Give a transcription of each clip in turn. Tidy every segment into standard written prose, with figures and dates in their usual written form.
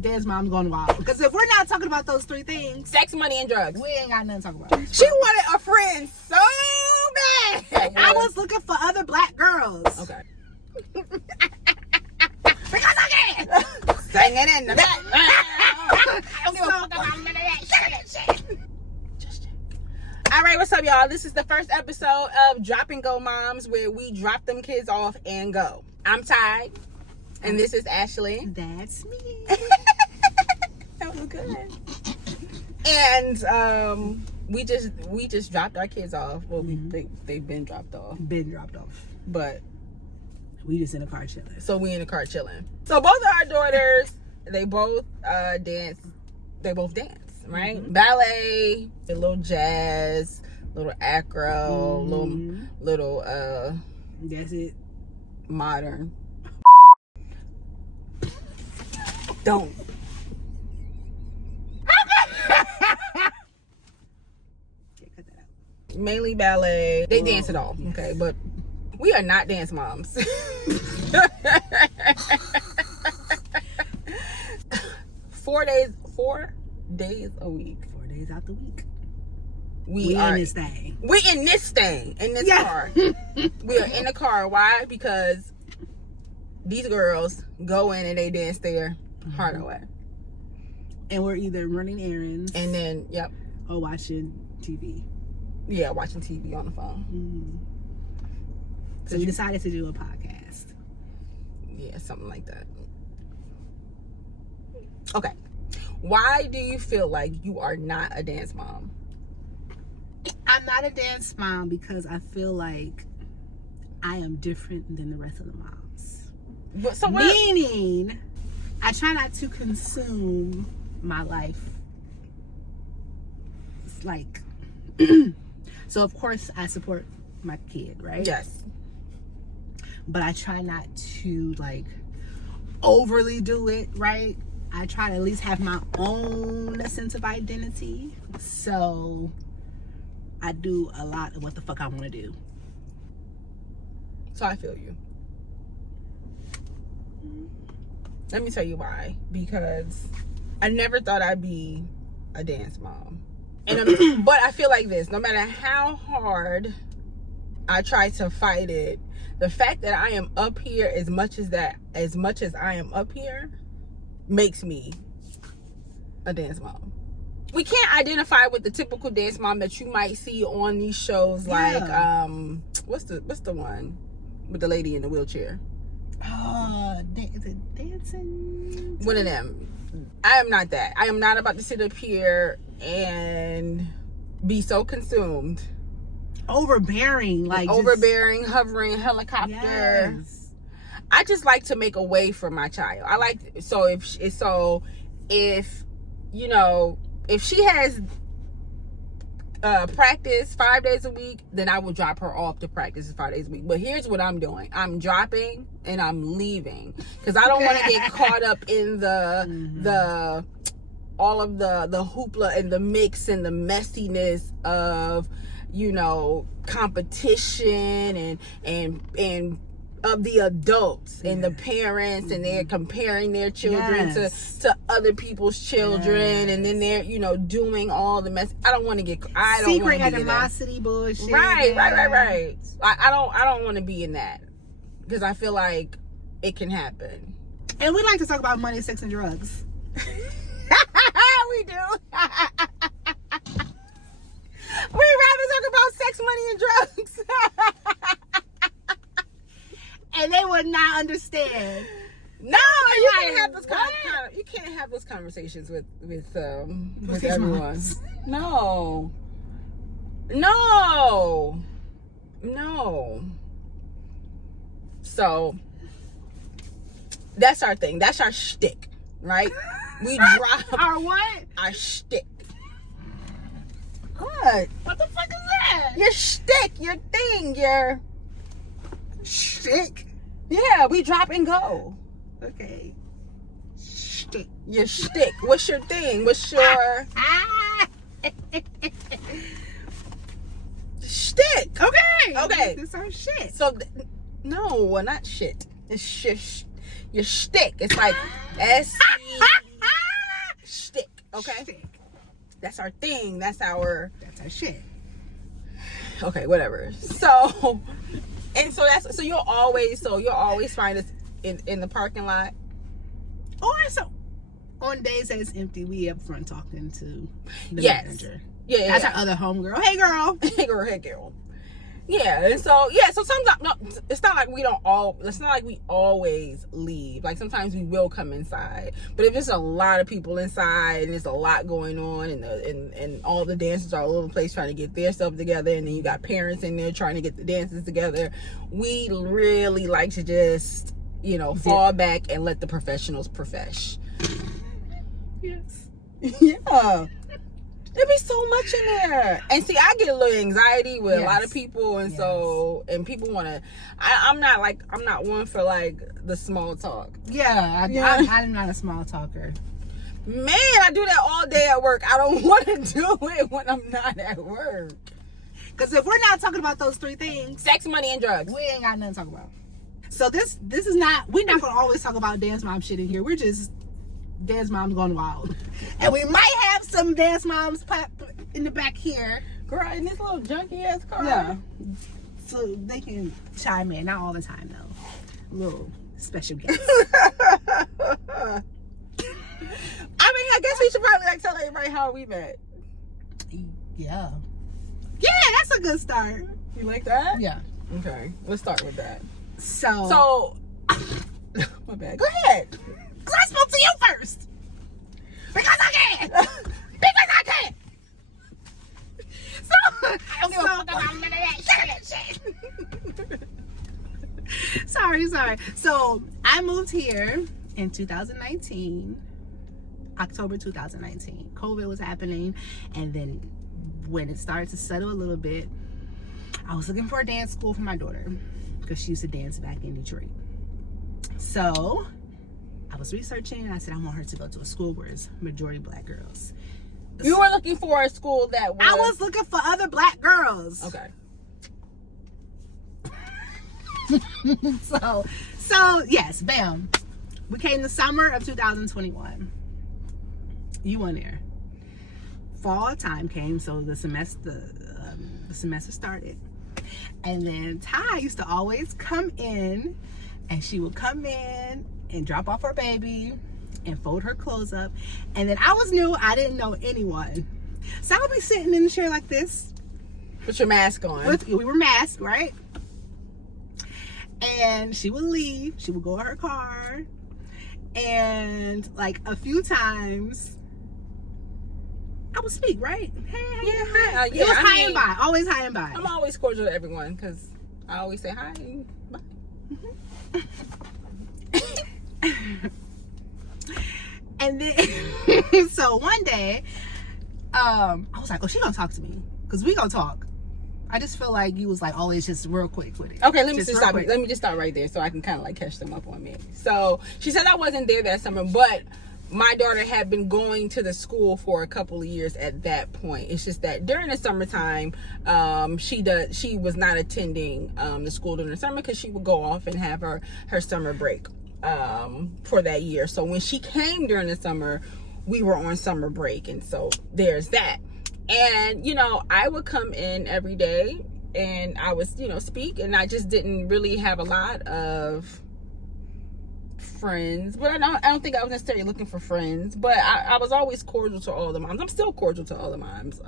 Dance Mom's Gone Wild. Because if we're not talking about those three things, sex, money, and drugs, we ain't got nothing to talk about. She wanted a friend so bad. I was looking for other black girls. Okay. Because I can. Sing it in the back. I don't give a fuck about none of that shit. All right, what's up, y'all? This is the first episode of Drop and Go Moms, where we drop them kids off and go. I'm Ty, and this is Ashley. That's me. That was good. And we just dropped our kids off. Well, they've been dropped off. But we just in the car chilling. So we in the car chilling. So both of our daughters, they both dance. They both dance, right? Mm-hmm. Ballet, a little jazz, little acro, little that's it. Modern. Don't. Mainly ballet. They dance it all. Yes. Okay, but we are not dance moms. 4 days a week. 4 days out the week. We are in this thing. We in this thing. In this car. We are in the car. Why? Because these girls go in and they dance their heart away. And we're either running errands. And then, or watching TV. Yeah, watching TV on the phone. Mm-hmm. So we decided to do a podcast. Yeah, something like that. Okay. Why do you feel like you are not a dance mom? I'm not a dance mom because I feel like I am different than the rest of the moms. But so meaning, I try not to consume my life. It's like, so of course I support my kid, right? Yes. But I try not to like overly do it, right? I try to at least have my own sense of identity. So I do a lot of what the fuck I want to do. So I feel you. Let me tell you why. Because I never thought I'd be a dance mom. And but I feel like this, no matter how hard I try to fight it, the fact that I am up here as much as I am up here makes me a dance mom. We can't identify with the typical dance mom that you might see on these shows like what's the one with the lady in the wheelchair? Is it Dancing? One of them. I am not that. I am not about to sit up here and be so consumed. Overbearing, hovering, helicopter. Yes. I just like to make a way for my child. I like if you know, if she has practice 5 days a week, then I will drop her off to practice 5 days a week. But here's what I'm doing. I'm dropping and I'm leaving because I don't want to get caught up in the all of the hoopla and the mix and the messiness of, you know, competition and of the adults and the parents, and they're comparing their children to other people's children, and then they're, you know, doing all the mess. I don't want to get secret animosity bullshit. Right. I don't want to be in that because I feel like it can happen. And we like to talk about money, sex, and drugs. We do. We'd rather talk about sex, money, and drugs. And they would not understand. No, you can't have this you can't have those conversations with everyone. No. So that's our thing. That's our shtick, right? We drop our what? Our shtick. What? What the fuck is that? Your shtick, your thing, your shtick. Yeah, we drop and go. Okay. Shtick. Your shtick. What's your thing? What's your shtick? Okay. This is our shit. So, no, not shit. It's shish. Your shtick. It's like S-T. Okay. shit. That's our thing. That's our shit. Okay, whatever. So you'll always find us in the parking lot. Or so on days that it's empty, we up front talking to the Yes. manager. Yeah, That's our other homegirl. Hey, girl. Hey, girl. Yeah, and so sometimes no, it's not like we always leave. Like sometimes we will come inside, but if there's a lot of people inside and there's a lot going on, and all the dancers are all over the place trying to get their stuff together, and then you got parents in there trying to get the dances together, we really like to just fall back and let the professionals profesh. Yes. Yeah. There be so much in there, and see, I get a little anxiety with a lot of people, and and people want to. I'm not one for like the small talk. Yeah, I'm not a small talker. Man, I do that all day at work. I don't want to do it when I'm not at work. Because if we're not talking about those three things, sex, money, and drugs, we ain't got nothing to talk about. So this is not. We're not gonna always talk about dance mom shit in here. We're just dance moms going wild, and we might have some dance moms pop in the back here, girl, in this little junky ass car. Yeah, so they can chime in, not all the time though. A little special guest. I mean, I guess we should probably tell everybody how we met. Yeah, that's a good start. You like that? Yeah. Okay, let's start with that. So my bad. Go ahead. Because I spoke to you first. Because I can. Because I can. So, I don't give a fuck about none of that shit. Sorry. So, I moved here in 2019. October 2019. COVID was happening. And then when it started to settle a little bit, I was looking for a dance school for my daughter. Because she used to dance back in Detroit. So I was researching and I said I want her to go to a school where it's majority black girls. You were looking for a school that was... I was looking for other black girls. Okay. So yes, bam. We came the summer of 2021. You weren't there. Fall time came, so the semester started. And then Ty used to always come in, and she would come in and drop off her baby and fold her clothes up. And then I was new. I didn't know anyone. So I would be sitting in the chair like this. With your mask on. We were masked, right? And she would leave. She would go in her car. And like a few times, I would speak, right? Hey, how you doing? It was high and by. Always high and by. I'm always cordial to everyone because I always say hi and bye. And then, so one day, I was like, oh, she gonna talk to me. Because we gonna talk. I just feel like you was like always just real quick with it. Okay, let me just stop right there so I can kind of like catch them up on me. So she said I wasn't there that summer, but my daughter had been going to the school for a couple of years at that point. It's just that during the summertime, she was not attending the school during the summer because she would go off and have her summer break for that year. So when she came during the summer, we were on summer break, and so there's that. And I would come in every day and I would speak, and I just didn't really have a lot of friends, but I don't think I was necessarily looking for friends, but I was always cordial to all the moms. I'm still cordial to all the moms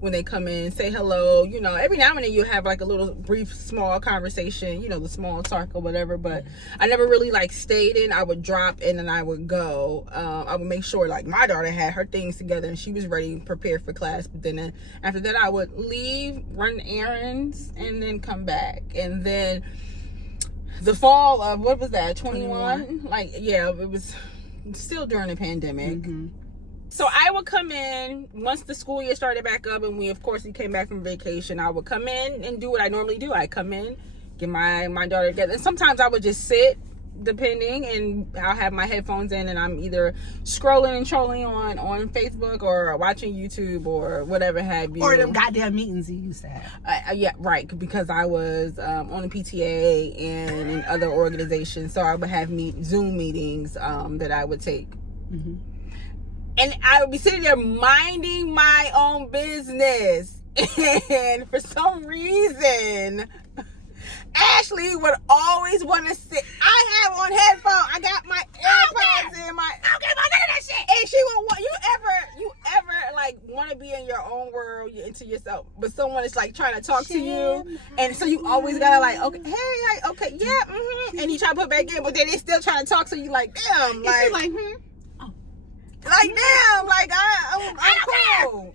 when they come in, say hello. Every now and then you have like a little brief small conversation, the small talk or whatever, but I never really like stayed in. I would drop in and I would go. I would make sure like my daughter had her things together and she was ready and prepared for class, but then after that I would leave, run errands, and then come back. And then the fall of, what was that, 21? It was still during the pandemic. Mm-hmm. So I would come in once the school year started back up, and we came back from vacation. I would come in and do what I normally do. I come in, get my daughter together. And sometimes I would just sit, depending, and I'll have my headphones in and I'm either scrolling and trolling on Facebook or watching YouTube or whatever have you. Or them goddamn meetings you used to have. Yeah, right, because I was on the PTA and in other organizations, so I would have Zoom meetings that I would take. Mm-hmm. And I would be sitting there minding my own business. And for some reason, Ashley would always want to sit. I have on headphones. I got my AirPods in my. I don't care about none of that shit. And she would want you ever like want to be in your own world, you're into yourself, but someone is like trying to talk to you, and so you always gotta like, okay, hey, okay, yeah, and you try to put back in, but then they still trying to talk, so you like, damn, like, like damn, like I'm cool.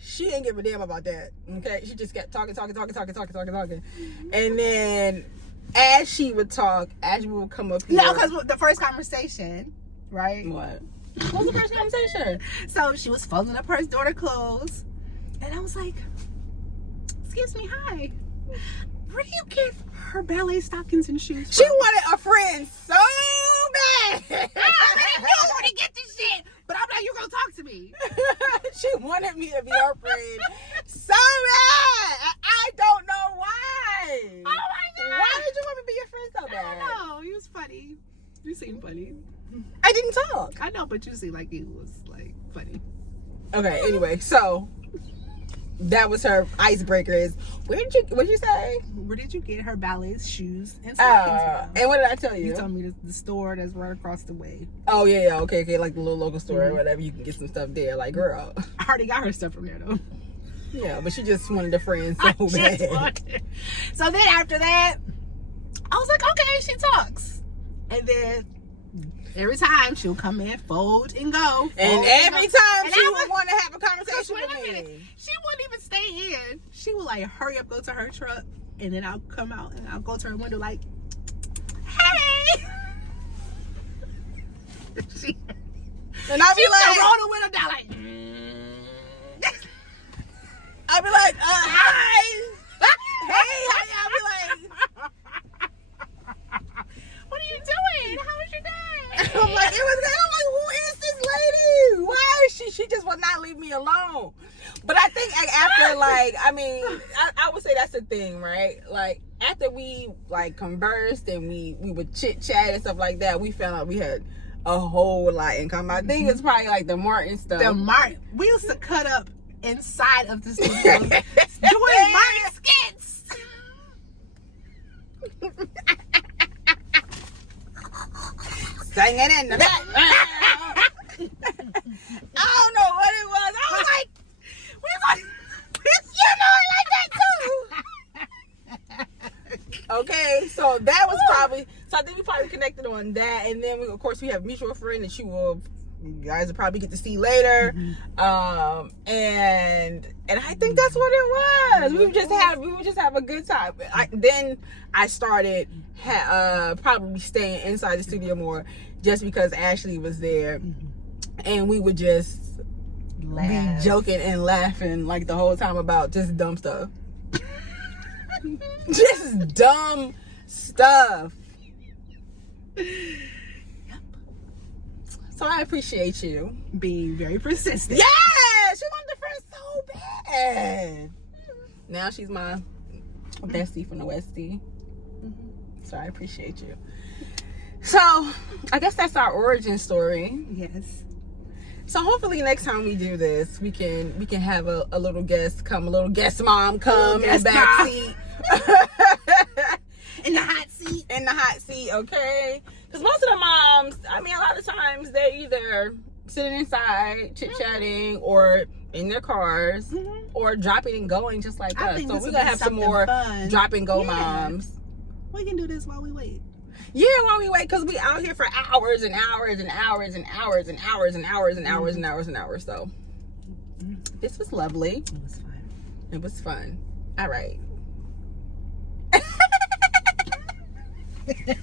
She didn't give a damn about that. Okay, she just kept talking, and then as she would talk, Ashley would come up here. No, because the first conversation, right? What was the first conversation? So she was folding up her daughter's clothes, and I was like, "Excuse me, hi. Where do you get her ballet stockings and shoes from?" She wanted a friend so bad. I already knew where to get this shit, but I'm like, "You gonna talk to me?" She wanted me to be her friend so bad. I don't know why. Oh my god! Why did you want me to be your friend so bad? I don't know. You was funny. You seem funny. I didn't talk. I know, but you seem like it was like funny. Okay. Anyway, so that was her icebreaker. Is what'd you say? Where did you get her ballet shoes and stockings from? And what did I tell you? You told me the store that's right across the way. Oh yeah, okay, like the little local store or whatever. You can get some stuff there. Like, girl, I already got her stuff from there though. Yeah, but she just wanted a friend so bad. So then after that, I was like, okay, she talks, and then every time she'll come in, fold and go. And every time she would want to have a conversation with me. She wouldn't even stay in. She would like hurry up, go to her truck, and then I'll come out and I'll go to her window like, hey. And I'll be like, roll the window down like, I'll be like, hi. Hey, I'll be like, what are you doing? How was your day? I'm like, who is this lady? Why is she? She just will not leave me alone. But I think after, like, I mean, I would say that's the thing, right? Like, after we, like, conversed and we would chit-chat and stuff like that, we found out we had a whole lot in common. I think it's probably, like, the Martin stuff. We used to cut up inside of the studio doing Martin skits. Singing in the background. I don't know what it was. I was like, you know it like that too. Okay, so that was probably, so I think we probably connected on that, and then of course we have a mutual friend that you guys will probably get to see later. And I think that's what it was. We would just have a good time. Then I started probably staying inside the studio more, just because Ashley was there, and we would just be joking and laughing like the whole time about just dumb stuff. Just dumb stuff. So I appreciate you being very persistent. Yeah, she wanted a friend so bad. Now she's my bestie from the Westie. So I appreciate you. So I guess that's our origin story. Yes. So hopefully next time we do this, we can have a little guest come, a little guest mom come in the back seat. In the hot seat. In the hot seat, okay? Because most of the moms, I mean, a lot of times they're either sitting inside, chit-chatting, or in their cars, or dropping and going just like us. So we're going to have some more drop and go moms. We can do this while we wait. Yeah, while we wait, because we out here for hours and hours and hours and hours and hours and hours and hours and hours and hours. So this was lovely. It was fun. It was fun. All right.